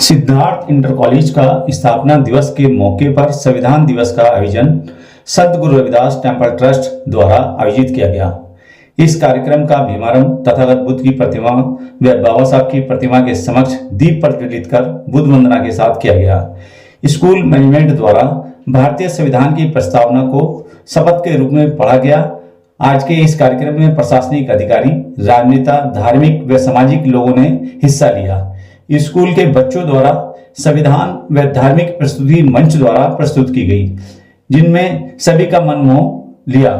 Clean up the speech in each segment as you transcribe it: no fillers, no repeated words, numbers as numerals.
Siddharth inter college का स्थापना दिवस के मौके पर संविधान दिवस का आयोजन सद्गुरु रविदास टेम्पल ट्रस्ट द्वारा आयोजित किया गया। इस कार्यक्रम का शुभारंभ तथागत बुद्ध की प्रतिमा व बाबा साहब की प्रतिमा के समक्ष दीप प्रज्वलित कर बुद्ध वंदना के साथ किया गया। स्कूल मैनेजमेंट द्वारा भारतीय संविधान की प्रस्तावना को शपथ के रूप में पढ़ा गया। आज के इस कार्यक्रम में प्रशासनिक अधिकारी, राजनेता, धार्मिक व सामाजिक लोगों ने हिस्सा लिया। स्कूल के बच्चों द्वारा संविधान व धार्मिक प्रस्तुति मंच द्वारा प्रस्तुत की गई, जिनमें सभी का मन मोह लिया।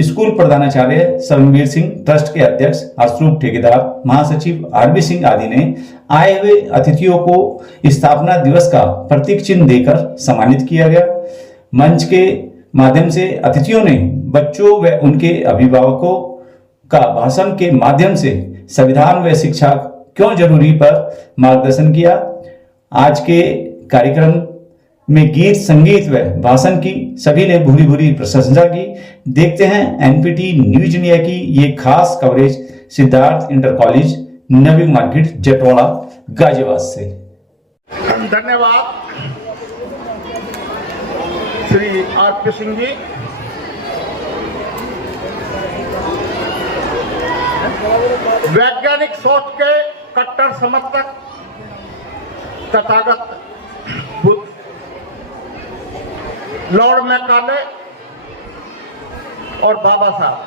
स्कूल प्रधानाचार्य सरमवीर सिंह, ट्रस्ट के अध्यक्ष हर्षरूप ठेकेदार, महासचिव आरबी सिंह आदि ने आए हुए अतिथियों को स्थापना दिवस का प्रतीक चिन्ह देकर सम्मानित किया गया। मंच के माध्यम से अतिथियों ने बच्चों व उनके अभिभावकों का भाषण के माध्यम से संविधान व शिक्षा क्यों जरूरी पर मार्गदर्शन किया। आज के कार्यक्रम में गीत, संगीत व भाषण की सभी ने भूरी भूरी प्रशंसा की। देखते हैं एनपीटी न्यूज इंडिया की ये खास कवरेज सिद्धार्थ इंटर कॉलेज, नवी मार्केट, जटवाड़ा, गाजियाबाद से। धन्यवाद श्री आरपी सिंह जी। वैज्ञानिक सोच के कट्टर समर्थक तथागत बुद्ध लॉर्ड मैकाले और बाबा साहब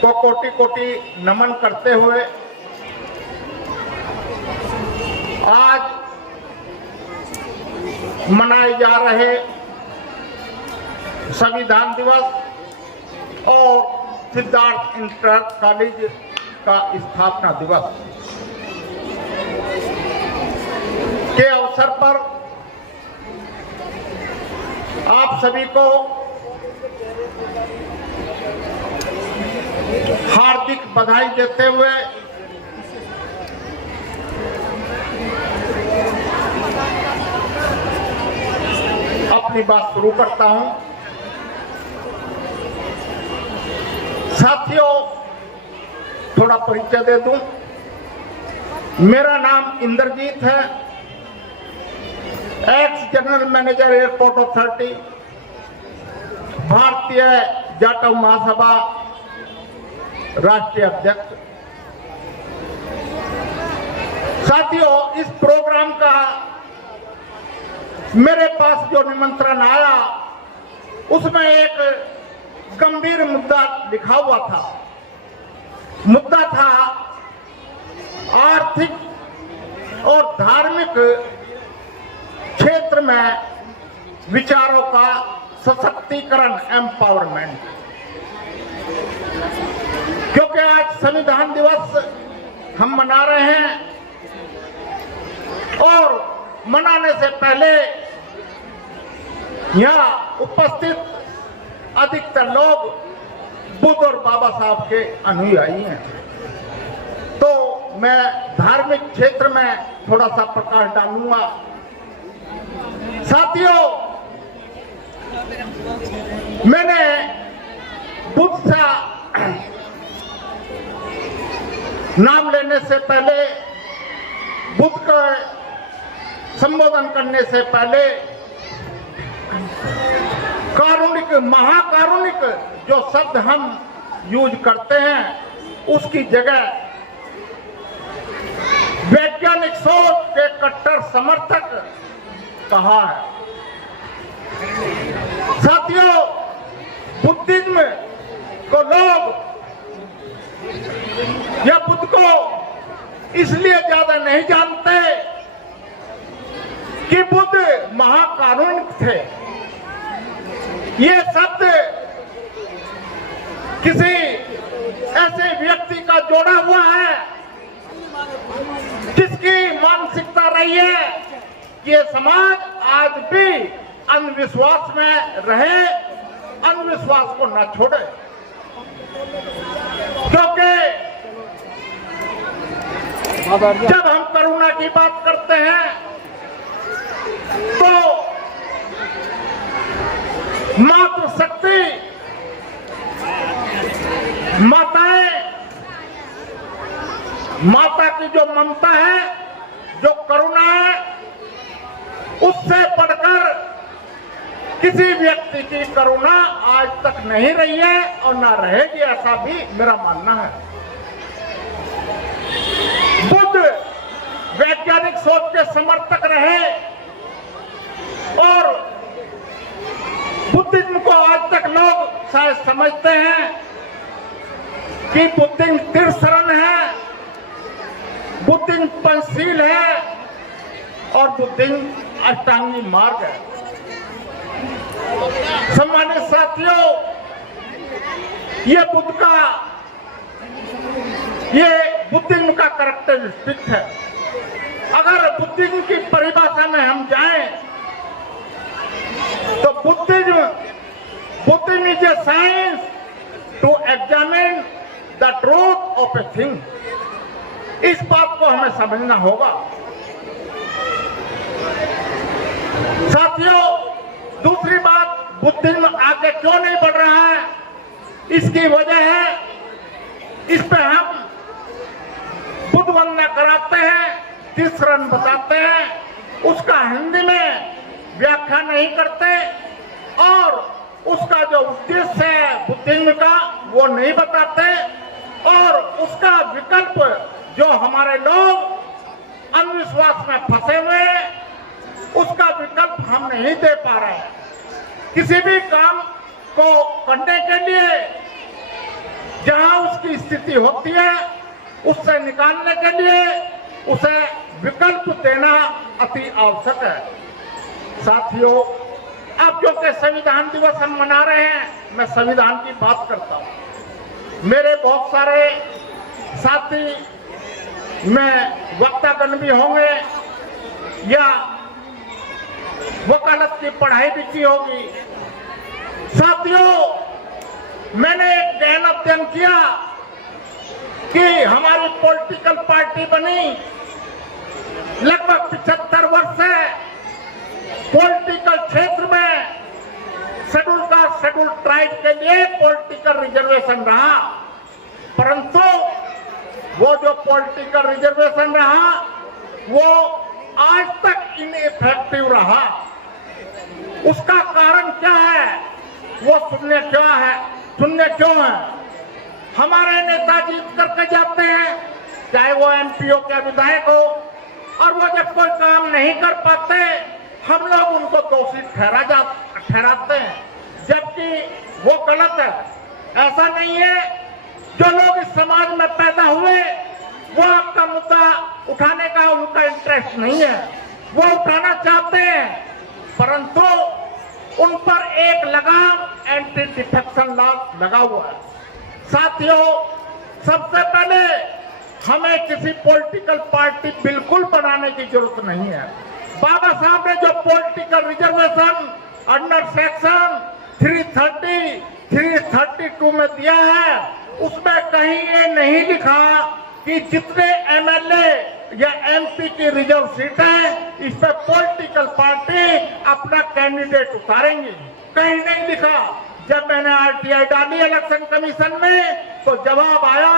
को कोटि कोटि नमन करते हुए आज मनाए जा रहे संविधान दिवस और सिद्धार्थ इंटर कॉलेज का स्थापना दिवस के अवसर पर आप सभी को हार्दिक बधाई देते हुए अपनी बात शुरू करता हूं। साथियों, थोड़ा परिचय दे दूं। मेरा नाम इंद्रजीत है, x general manager airport authority, भारतीय जाटव महासभा राष्ट्रीय अध्यक्ष। साथियों, इस प्रोग्राम का मेरे पास जो निमंत्रण आया उसमें एक गंभीर मुद्दा लिखा हुआ था। मुद्दा था आर्थिक और धार्मिक क्षेत्र में विचारों का सशक्तिकरण, एम्पावरमेंट। क्योंकि आज संविधान दिवस हम मना रहे हैं और मनाने से पहले यहाँ उपस्थित अधिकतर लोग बुद्ध और बाबा साहब के अनुयायी हैं, तो मैं धार्मिक क्षेत्र में थोड़ा सा प्रकाश डालूंगा। साथियों, मैंने बुद्ध सा नाम लेने से पहले, बुद्ध का संबोधन करने से पहले कारुणिक, महाकारुणिक जो शब्द हम यूज करते हैं उसकी जगह वैज्ञानिक सोच के कट्टर समर्थक कहा है। साथियों, बुद्धिज्म को लोग या बुद्ध को इसलिए ज्यादा नहीं जानते कि बुद्ध महाकारुणिक थे। ये शब्द किसी ऐसे व्यक्ति का जोड़ा हुआ है जिसकी मानसिकता रही है कि ये समाज आज भी अंधविश्वास में रहे, अंधविश्वास को न छोड़े। क्योंकि जब हम करुणा की बात करते हैं तो मातृशक्ति, माता की जो ममता है, जो करुणा किसी व्यक्ति की करुणा आज तक नहीं रही है और ना रहेगी, ऐसा भी मेरा मानना है। बुद्ध वैज्ञानिक सोच के समर्थक रहे और बुद्धिज्म को आज तक लोग शायद समझते हैं कि बुद्धिज्म त्रिशरण है, बुद्धिज्म पंचशील है और बुद्धिज्म अष्टांगी मार्ग है। सम्मानित साथियों, ये बुद्धिज्म का कैरेक्टरिस्टिक है। अगर बुद्धिज्म की परिभाषा में हम जाएं तो Buddhism is a science to examine the truth of a thing. इस बात को हमें समझना होगा। साथियों, दूसरी बात, बुद्धिज्म आगे क्यों नहीं बढ़ रहा है, इसकी वजह है, इस पे हम बुद्ध वंदना कराते हैं, तीसरन बताते हैं, उसका हिंदी में व्याख्या नहीं करते और उसका जो उद्देश्य है बुद्धिज्म का वो नहीं बताते और उसका विकल्प जो हमारे लोग अंधविश्वास में फंसे हुए हैं, उसका विकल्प हम नहीं दे पा रहे हैं। किसी भी काम को करने के लिए जहां उसकी स्थिति होती है, उससे निकालने के लिए उसे विकल्प देना अति आवश्यक है। साथियों, अब क्योंकि संविधान दिवस हम मना रहे हैं, मैं संविधान की बात करता हूं। मेरे बहुत सारे साथी में वक्तागण भी होंगे या वकालत की पढ़ाई भी की होगी। साथियों, मैंने एक गहन अध्ययन किया कि हमारी पॉलिटिकल पार्टी बनी लगभग 75 वर्ष से पॉलिटिकल क्षेत्र में शेड्यूल कास्ट शेड्यूल ट्राइब के लिए पॉलिटिकल रिजर्वेशन रहा, परंतु वो जो पॉलिटिकल रिजर्वेशन रहा वो आज तक इनइफेक्टिव रहा। उसका कारण क्या है, वो सुनने क्यों है? हमारे नेता जीत करके जाते हैं, चाहे वो एमपीओ के विधायक हो, और वो जब कोई काम नहीं कर पाते हम लोग उनको दोषी ठहराते हैं, जबकि वो गलत है। ऐसा नहीं है। जो लोग इस समाज में पैदा हुए वो आपका मुद्दा उठाने का उनका इंटरेस्ट नहीं है, वो उठाना चाहते हैं, परंतु उन पर एक लगाम एंटी डिफेक्शन लॉ लगा हुआ है। साथियों, सबसे पहले हमें किसी पॉलिटिकल पार्टी बिल्कुल बनाने की जरूरत नहीं है। बाबा साहब ने जो पॉलिटिकल रिजर्वेशन अंडर सेक्शन 330, 332 में दिया है, उसमें कहीं ये नहीं लिखा कि जितने एमएलए या एमपी की रिजर्व सीट है इस पे पॉलिटिकल पार्टी अपना कैंडिडेट उतारेंगे, कहीं नहीं लिखा। जब मैंने आरटीआई डाली इलेक्शन कमीशन में तो जवाब आया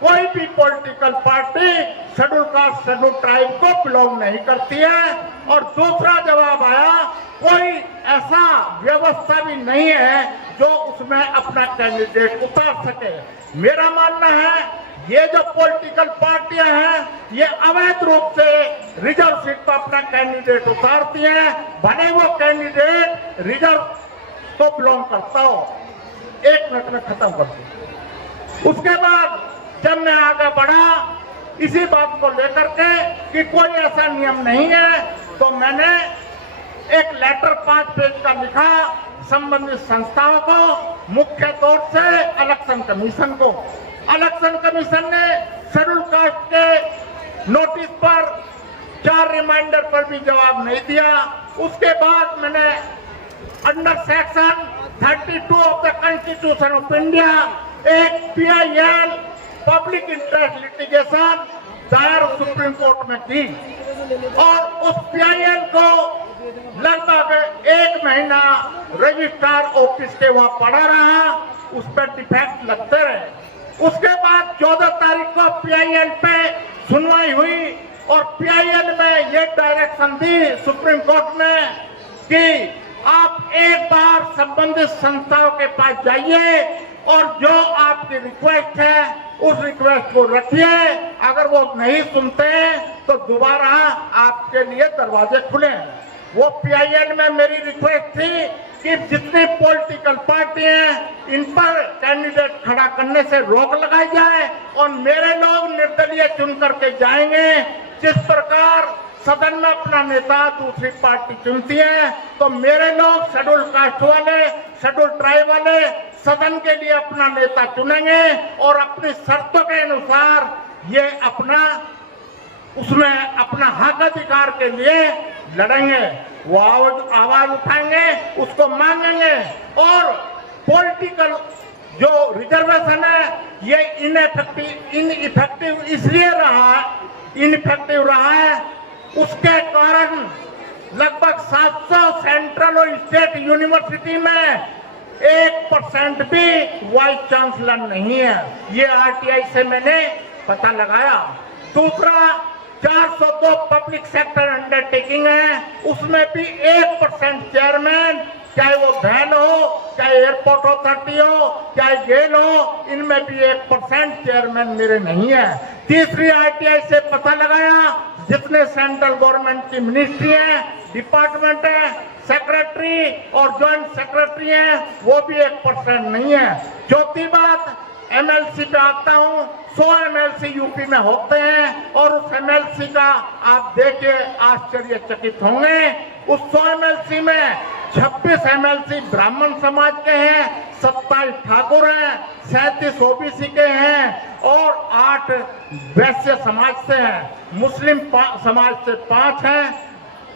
कोई भी political party schedule caste schedule tribe को बिलोंग नहीं करती है, और दूसरा जवाब आया कोई ऐसा व्यवस्था भी नहीं है जो उसमें अपना कैंडिडेट उतार सके। मेरा मानना है ये जो पॉलिटिकल पार्टियां हैं ये अवैध रूप से रिजर्व सीट पर अपना कैंडिडेट उतारती हैं, भले वो कैंडिडेट रिजर्व तो बिलोंग करता हो। 1 मिनट में खत्म कर दूं। उसके बाद जब मैं आगे बढ़ा इसी बात को लेकर के कि कोई ऐसा नियम नहीं है, तो मैंने एक लेटर 5 पेज का लिखा संबंधित संस्थाओं को, मुख्य तौर से इलेक्शन कमीशन को। इलेक्शन कमीशन ने शेड्यूल कास्ट के नोटिस पर 4 रिमाइंडर पर भी जवाब नहीं दिया। उसके बाद मैंने under section 32 of the constitution of India एक PIL पब्लिक इंटरेस्ट लिटिगेशन दायर सुप्रीम कोर्ट में की, और उस PIL को लगभग 1 महीना रजिस्ट्रार ऑफिस के वहां पड़ा रहा, उस पर डिफेक्ट लगते रहे। उसके बाद 14 तारीख को PIL पे सुनवाई हुई और PIL में ये डायरेक्शन दी सुप्रीम कोर्ट ने कि आप एक बार संबंधित संस्थाओं के पास जाइए और जो आपकी रिक्वेस्ट है उस रिक्वेस्ट को रखिए। अगर वो नहीं सुनते तो दोबारा आपके लिए दरवाजे खुले हैं। वो PIL में मेरी रिक्वेस्ट थी कि जितनी पॉलिटिकल पार्टी हैं इन पर कैंडिडेट खड़ा करने से रोक लगाई जाए और मेरे लोग निर्दलीय चुन करके जाएंगे। जिस प्रकार सदन में अपना नेता दूसरी पार्टी चुनती है तो मेरे लोग शेड्यूल कास्ट वाले, शेड्यूल ट्राइब वाले सदन के लिए अपना नेता चुनेंगे और अपनी शर्तों के अनुसार ये अपना उसमें अपना हक अधिकार के लिए लड़ेंगे। वो आवाज उठाएंगे, उसको मांगेंगे। और पॉलिटिकल जो रिजर्वेशन है ये इनइफेक्टिव इसलिए इनइफेक्टिव रहा है, उसके कारण लगभग 700 सेंट्रल और स्टेट यूनिवर्सिटी में 1% भी वाइस चांसलर नहीं है। ये RTI से मैंने पता लगाया। दूसरा, 402 पब्लिक सेक्टर अंडरटेकिंग है, उसमें भी 1% चेयरमैन, चाहे वो भैल हो, चाहे एयरपोर्ट अथॉरिटी हो, चाहे जेल हो, इनमें भी 1% चेयरमैन मेरे नहीं है। तीसरी RTI से पता लगाया, जितने सेंट्रल गवर्नमेंट की मिनिस्ट्री है, डिपार्टमेंट है, सेक्रेटरी और ज्वाइंट सेक्रेटरी है, वो भी 1% नहीं है। चौथी बात, MLC पे आता हूँ, 100 MLC यूपी में होते हैं और उस MLC का आप देखे आश्चर्यचकित होंगे। उस 100 MLC में 26 MLC ब्राह्मण समाज के हैं, 27 ठाकुर हैं, 37 OBC के हैं और 8 वैश्य समाज से हैं। मुस्लिम समाज से 5 हैं।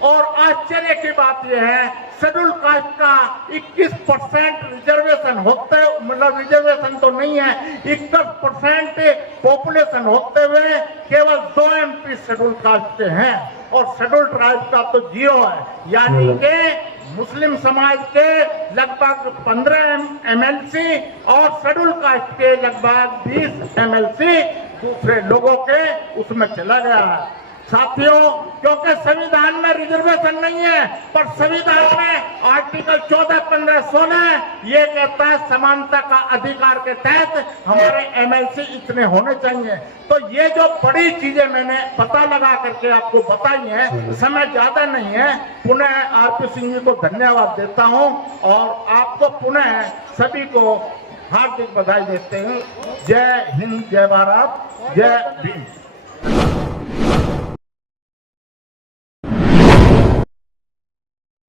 और आश्चर्य की बात यह है, शेड्यूल कास्ट का 21% रिजर्वेशन होते, मतलब रिजर्वेशन तो नहीं है, 21% पॉपुलेशन होते हुए केवल 2 MP शेड्यूल कास्ट के हैं और शेड्यूल ट्राइब का तो 0 है। यानी कि मुस्लिम समाज के लगभग 15 MLC और शेड्यूल कास्ट के लगभग 20 MLC दूसरे लोगों के उसमें चला गया है। साथियों, क्योंकि संविधान में रिजर्वेशन नहीं है, पर संविधान में आर्टिकल 14, 15, 16 ये कहता है समानता का अधिकार के तहत हमारे MLC इतने होने चाहिए। तो ये जो बड़ी चीजें मैंने पता लगा करके आपको बताई हैं, समय ज्यादा नहीं है। पुनः RP सिंह जी को धन्यवाद देता हूं और आपको पुनः सभी को हार्दिक बधाई देते हैं। जय हिंद, जय भारत, जय भीम।